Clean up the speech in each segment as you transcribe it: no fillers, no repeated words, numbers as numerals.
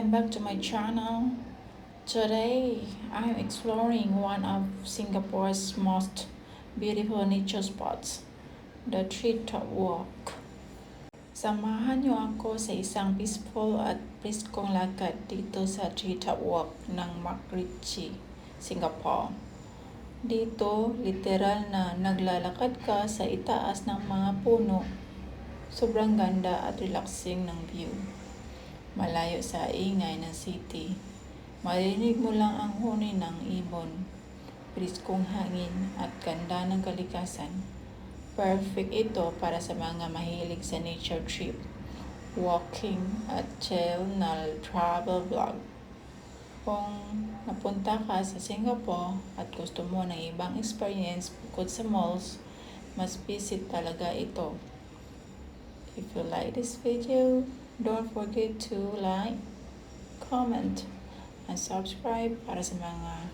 Welcome back to my channel. Today I'm exploring one of Singapore's most beautiful nature spots, the TreeTop Walk. Samahan niyo ako sa isang peaceful at briskong lakad dito sa TreeTop Walk ng MacRitchie, Singapore. Dito, literal na naglalakad ka sa itaas ng mga puno. Sobrang ganda at relaxing ng view. Malayo sa ingay ng city. Marinig mo lang ang huni ng ibon, briskong hangin at ganda ng kalikasan. Perfect ito para sa mga mahilig sa nature trip, walking at chill na travel vlog. Kung napunta ka sa Singapore at gusto mo ng ibang experience bukod sa malls, must visit talaga ito. If you like this video, don't forget to like, comment, and subscribe para sa mga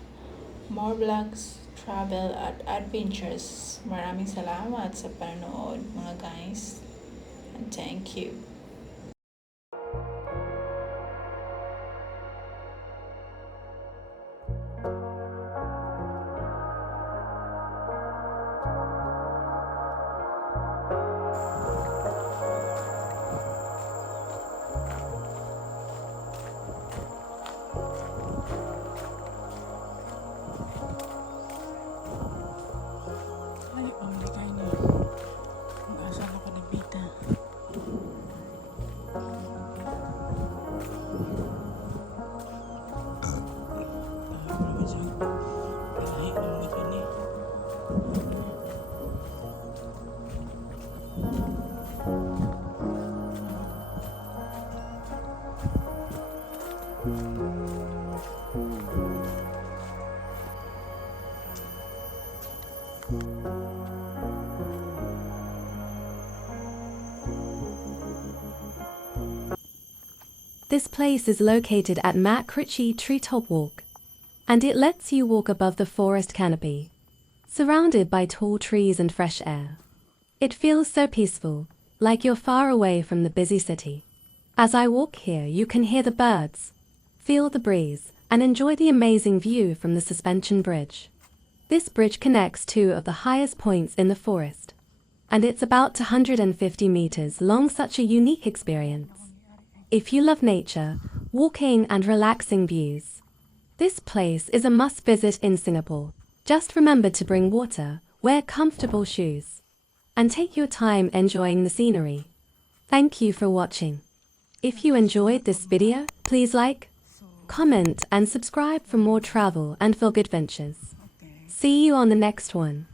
more vlogs, travel, at adventures. Maraming salamat sa panonood mga guys. And thank you. This place is located at MacRitchie TreeTop Walk, and it lets you walk above the forest canopy, surrounded by tall trees and fresh air. It feels so peaceful, like you're far away from the busy city. As I walk here, you can hear the birds, feel the breeze, and enjoy the amazing view from the suspension bridge. This bridge connects two of the highest points in the forest, and it's about 150 meters long. Such a unique experience. If you love nature, walking and relaxing views, this place is a must-visit in Singapore. Just remember to bring water, wear comfortable shoes, and take your time enjoying the scenery. Thank you for watching. If you enjoyed this video, please like, comment, and subscribe for more travel and vlog adventures. See you on the next one.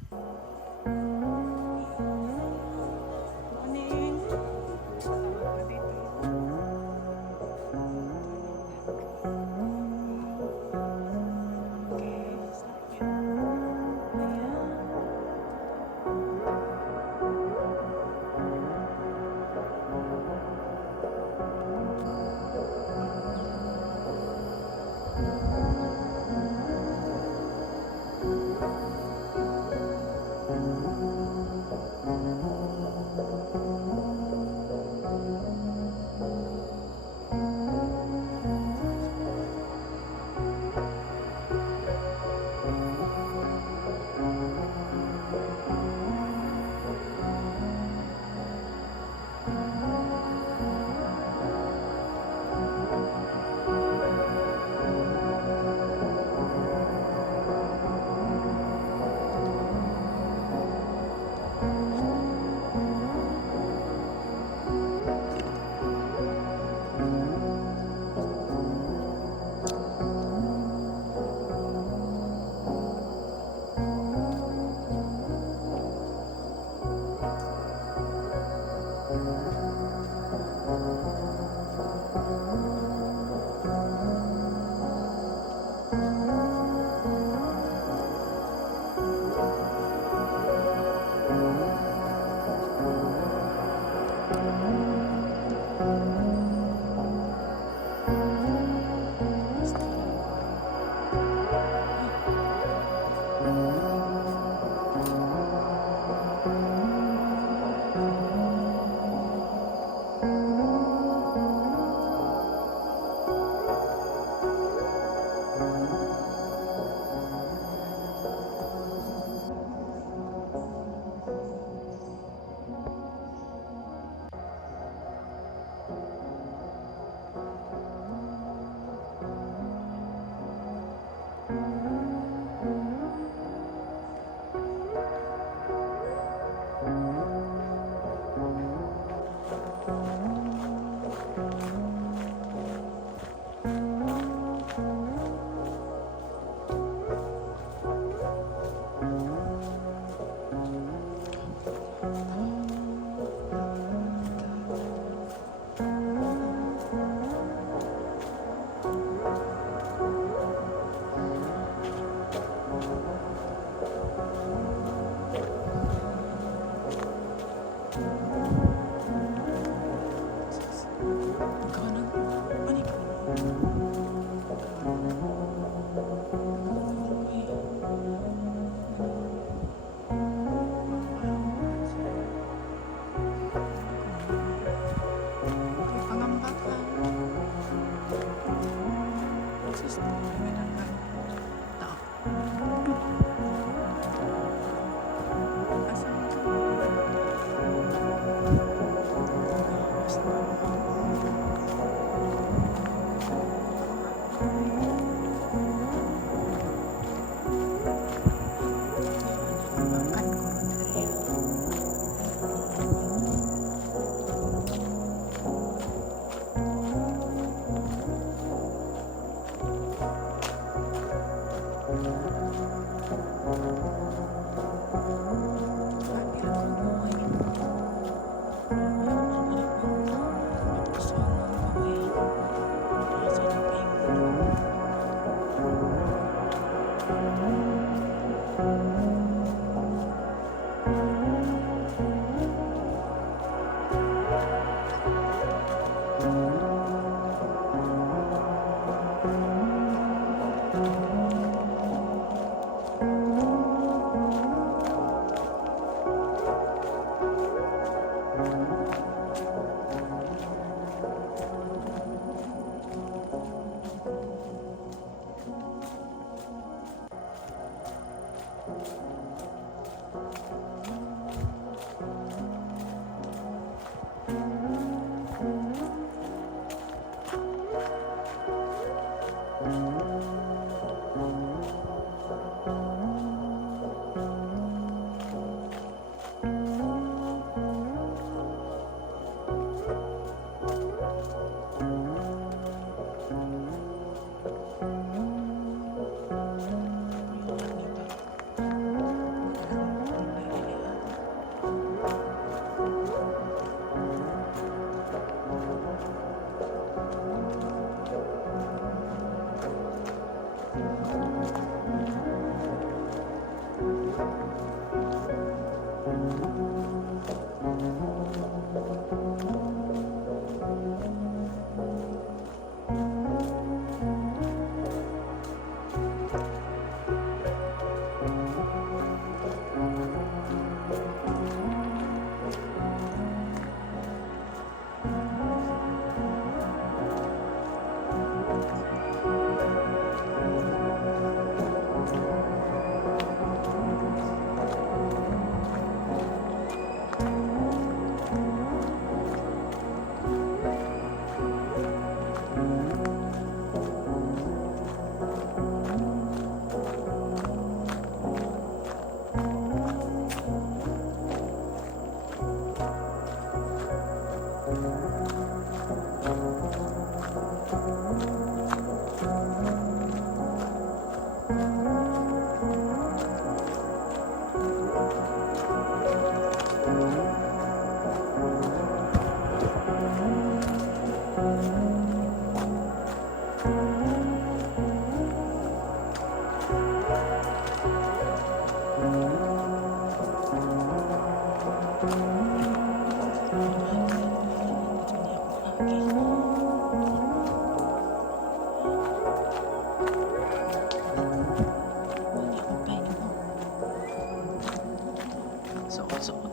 Suot-suot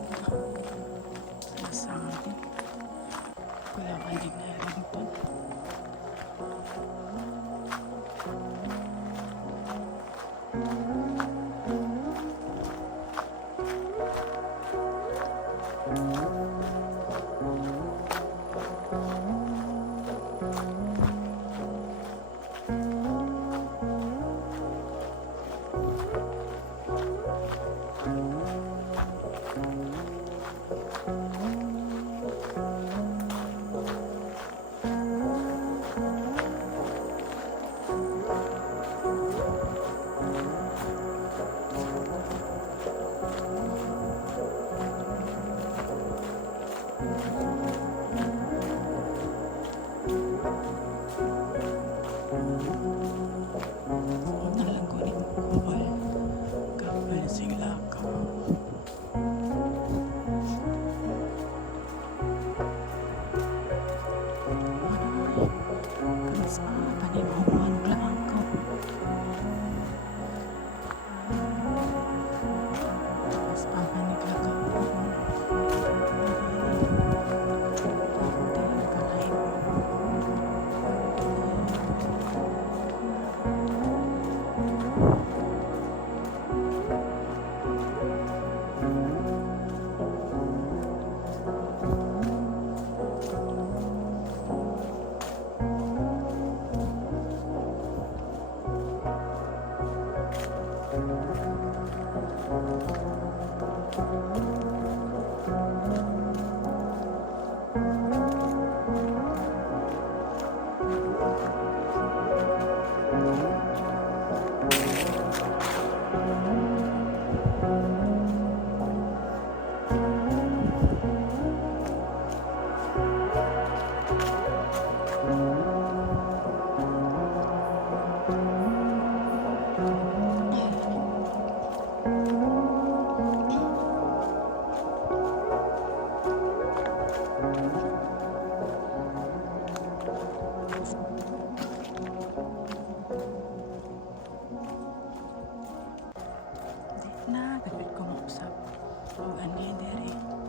na sa kulang aning na lang to. Na, kapit ko mo usap. O, ano yun, dere.